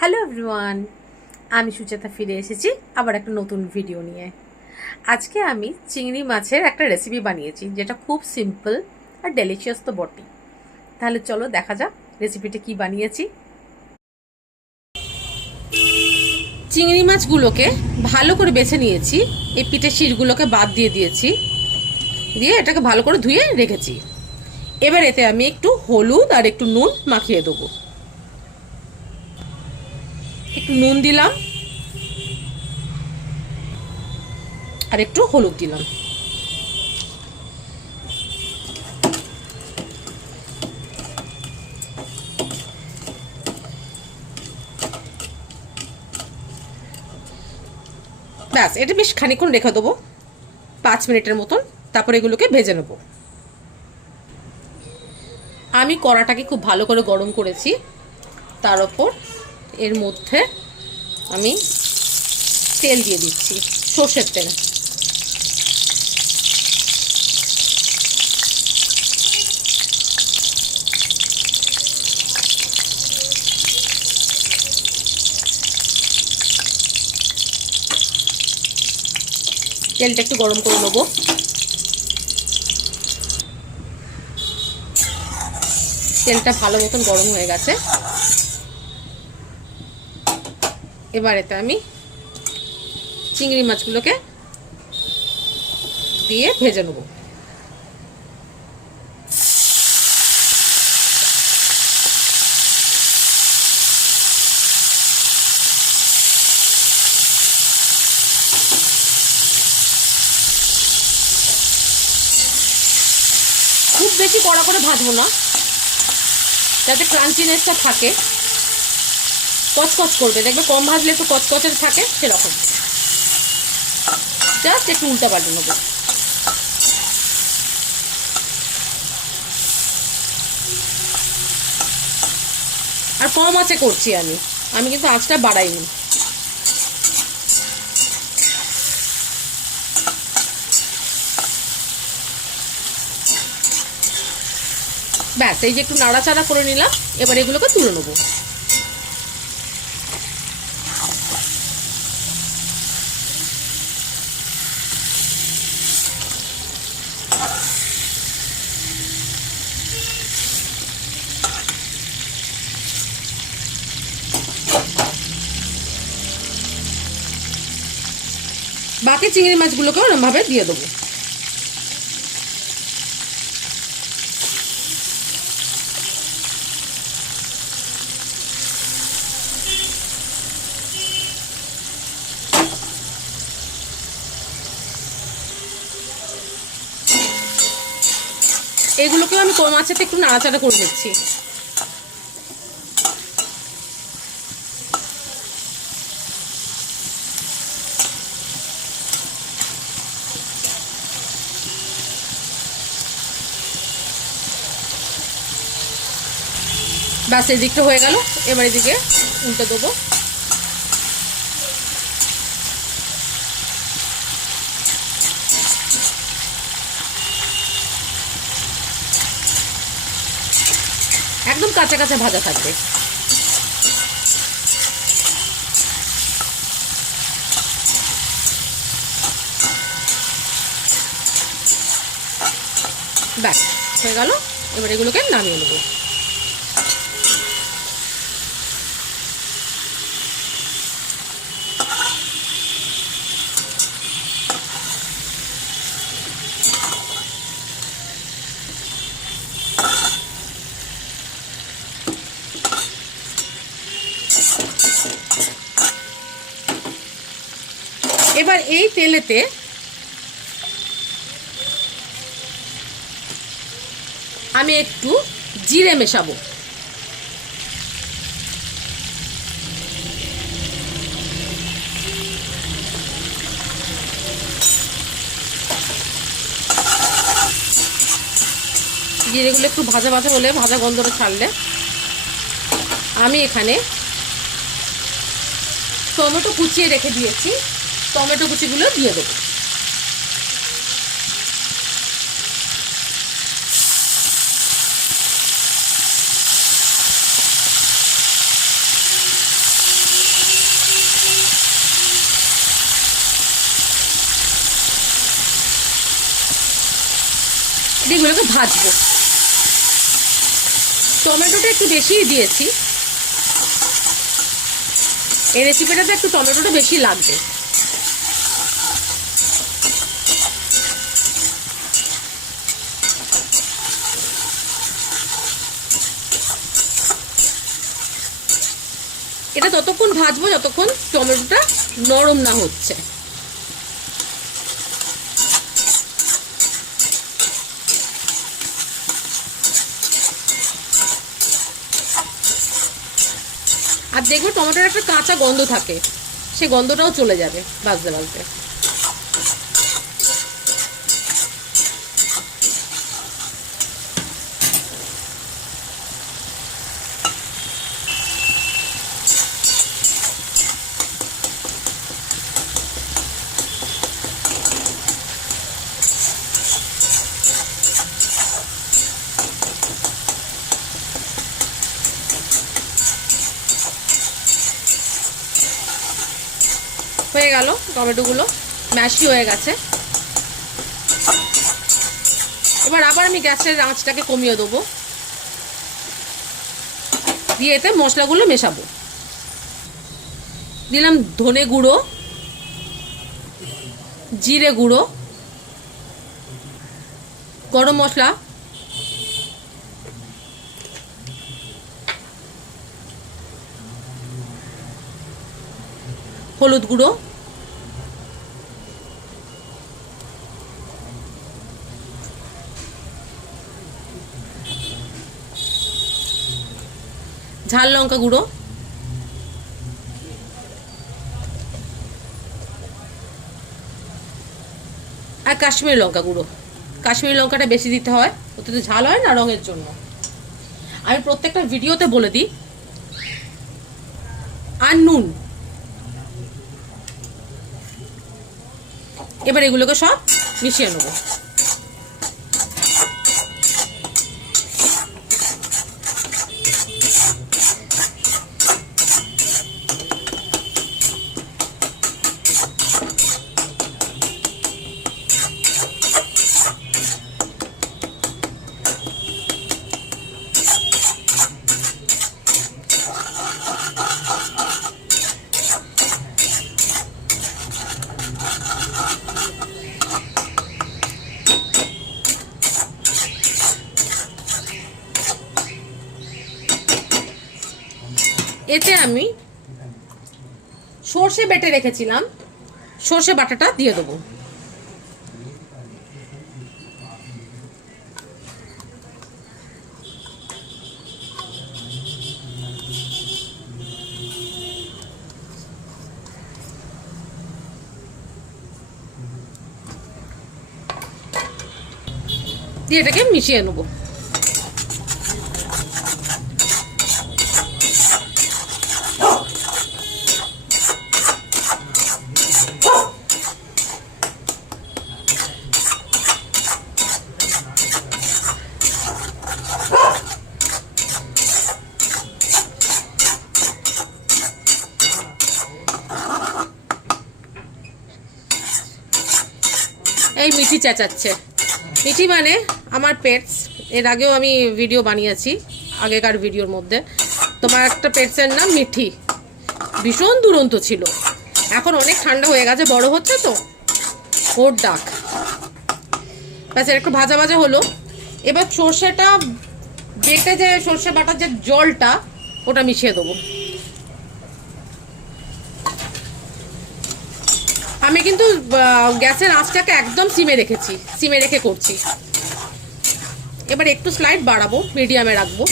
Hello everyone, আমি সুচেতা ফিরে এসেছি আবার একটা নতুন ভিডিও নিয়ে। আজকে আমি চিংড়ি মাছের একটা রেসিপি বানিয়েছি যেটা খুব সিম্পল আর ডেলিশিয়াস তো বটেই। তাহলে চলো দেখা যাক রেসিপিটা কি বানিয়েছি। চিংড়ি মাছগুলোকে ভালো করে বেছে নিয়েছি, এই পিঠের শিরগুলোকে বাদ দিয়ে দিয়েছি, দিয়ে এটাকে ভালো করে ধুয়ে রেখেছি। এবার এতে আমি একটু হলুদ আর একটু নুন মাখিয়ে দেবো। একটু নুন দিলাম আর একটু হলুদ দিলাম। ব্যাস, এটা বেশ খানিকক্ষণ রেখে দেবো, 5 মিনিটের মতন। তারপর এগুলোকে ভেজে নেব। আমি কড়াটাকে খুব ভালো করে গরম করেছি, তার ওপর এর মধ্যে আমি তেল দিয়ে দিচ্ছি, সর্ষের তেল। তেলটা একটু গরম করে নেবো। তেলটা ভালো মতন গরম হয়ে গেছে। এবার এতে আমি চিংড়ি মাছগুলোকে দিয়ে ভেজে নেবো। খুব বেশি কড়া করে ভাজবো না, যাতে ক্রাঞ্চিনেসটা থাকে। কচকচ করবে, দেখবে কম ভাজলে একটু কচকচের থাকে, সেরকম। জাস্ট একটু উল্টা পাল্টে নেবো। আর কম আঁচে করছি আমি, আমি কিন্তু আঁচটা বাড়াইনি। ব্যাস, এই যে একটু নাড়াচাড়া করে নিলাম। এবার এগুলোকে তুলে নেবো। বাকি চিংড়ি মাছগুলোকেও এরকমভাবে দিয়ে দেবো। এগুলোকেও আমি কম আঁচেতে একটু নাড়াচাড়া করে নিচ্ছি। ব্যাস, এই দিকটা হয়ে গেল। এবার এদিকে উল্টে দেবো। একদম কাঁচা কাঁচা ভাজা থাকবে। ব্যাস, হয়ে গেল। এবার এগুলোকে নামিয়ে নেবো। এবার এই তেলেতে আমি একটু জিরে মেশাবো। জিরেগুলো একটু ভাজা ভাজা হলে, ভাজা গন্ধটা ছাড়লে, আমি এখানে টমেটো কুচিয়ে রেখে দিয়েছি, টমেটো কুচিগুলো দিয়ে দেবো। এগুলোকে ভাজবো। টমেটোটা একটু বেশিই দিয়েছি, এই রেসিপিটাতে একটু টমেটোটা বেশি লাগবে। এটা ততক্ষণ ভাজবো যতক্ষণ টমেটোটা নরম না হচ্ছে। আর দেখবো টমেটোর একটা কাঁচা গন্ধ থাকে, সেই গন্ধটাও চলে যাবে ভাজতে ভাজতে। হয়ে গেল, টমেটোগুলো ম্যাশি হয়ে গেছে। এবার আবার আমি গ্যাসের আঁচটাকে কমিয়ে দেবো, দিয়ে এতে মশলাগুলো মেশাবো। দিলাম ধনে গুঁড়ো, জিরে গুঁড়ো, গরম মশলা, হলুদ গুঁড়ো, ঝাল লঙ্কা গুঁড়ো, আর কাশ্মীরি লঙ্কা গুঁড়ো। কাশ্মীরি লঙ্কাটা বেশি দিতে হয়, ওতে তো ঝাল হয় না রঙের জন্য। আমি প্রত্যেকটা ভিডিওতে বলে দিই। আর নুন। এবার এগুলোকে সব মিশিয়ে নেবো। এতে আমি সর্ষে বেটে রেখেছিলাম, সর্ষে বাটাটা দিয়ে দেবো। দিয়ে এটাকে মিশিয়ে নেবো। এই মিঠি চেঁচাচ্ছে। মিঠি মানে আমার পেটস। এর আগেও আমি ভিডিও বানিয়েছি, আগেকার ভিডিওর মধ্যে। তোমার একটা পেটসের নাম মিঠি, ভীষণ দুরন্ত ছিল। এখন অনেক ঠান্ডা হয়ে গেছে, বড় হচ্ছে তো, ওর ডাক। ব্যাস একটু ভাজা ভাজা হলো। এবার সর্ষেটা বেটে, যে সর্ষে বাটার যে জলটা, ওটা মিশিয়ে দেবো। আমি কিন্তু গ্যাসের আঁচটাকে একদম সিমে রেখেছি, সিমে রেখে করছি। এবার একটু স্লাইড বাড়াবো, মিডিয়ামে রাখবো।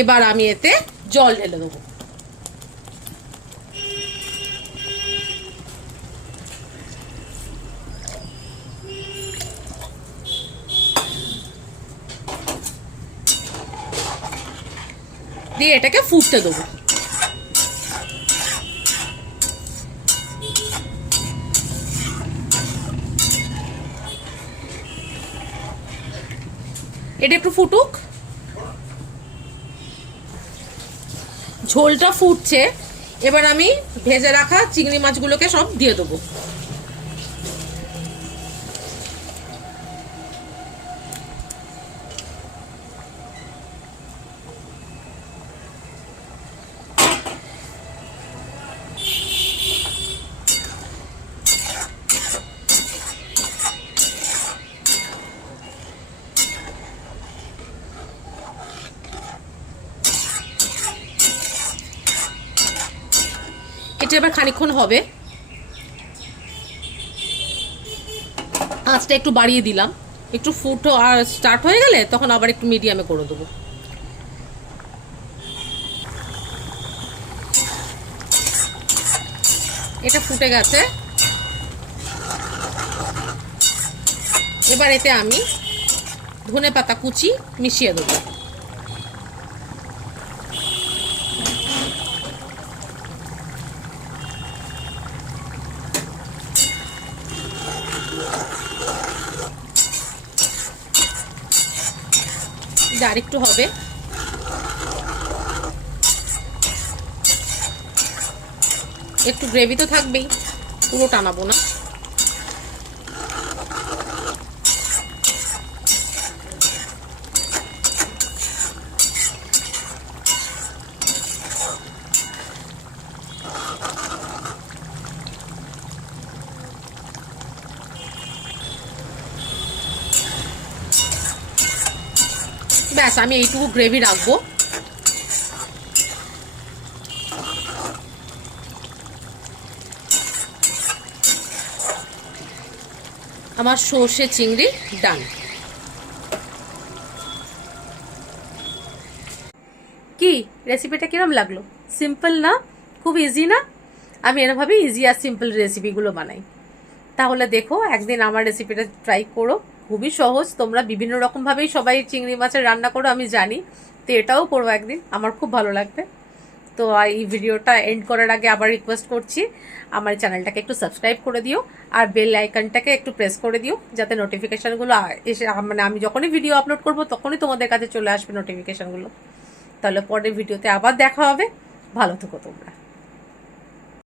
এবার আমি এতে জল ঢেলে দেবো। দিয়ে এটাকে ফুটতে দেবো। এটা একটু ফুটুক, ঝোলটা ফুটছে। এবার আমি ভেজে রাখা চিংড়ি মাছগুলোকে সব দিয়ে দেবো। এটা এবার খানিকক্ষণ হবে, আঁচটা একটু বাড়িয়ে দিলাম। একটু ফুটো আর স্টার্ট হয়ে গেলে তখন আবার একটু মিডিয়ামে করে দেবো। এটা ফুটে গেছে। এবার এতে আমি ধনেপাতা কুচি মিশিয়ে দেবো। আর একটু হবে, একটু গ্রেভি তো থাকবেই, পুরো টানাবো না। ব্যাস, আমি এইটুকু গ্রেভি রাখবো। আমার সর্ষে চিংড়ি ডান। কি রেসিপিটা কিরম লাগলো? সিম্পল না? খুব ইজি না? আমি এরভাবেই ইজি আর সিম্পল রেসিপিগুলো বানাই। তাহলে দেখো, একদিন আমার রেসিপিটা ট্রাই করো। খুবই সহজ, তোমরা বিভিন্ন রকমভাবেই সবাই চিংড়ি মাছের রান্না করো আমি জানি, তো এটাও করো একদিন, আমার খুব ভালো লাগবে। তো এই ভিডিওটা এন্ড করার আগে আবার রিকোয়েস্ট করছি, আমার চ্যানেলটাকে একটু সাবস্ক্রাইব করে দিও আর বেল আইকনটাকে একটু প্রেস করে দিও, যাতে নোটিফিকেশানগুলো এসে মানে আমি যখনই ভিডিও আপলোড করবো তখনই তোমাদের কাছে চলে আসবে নোটিফিকেশানগুলো। তাহলে পরের ভিডিওতে আবার দেখা হবে। ভালো থেকো তোমরা।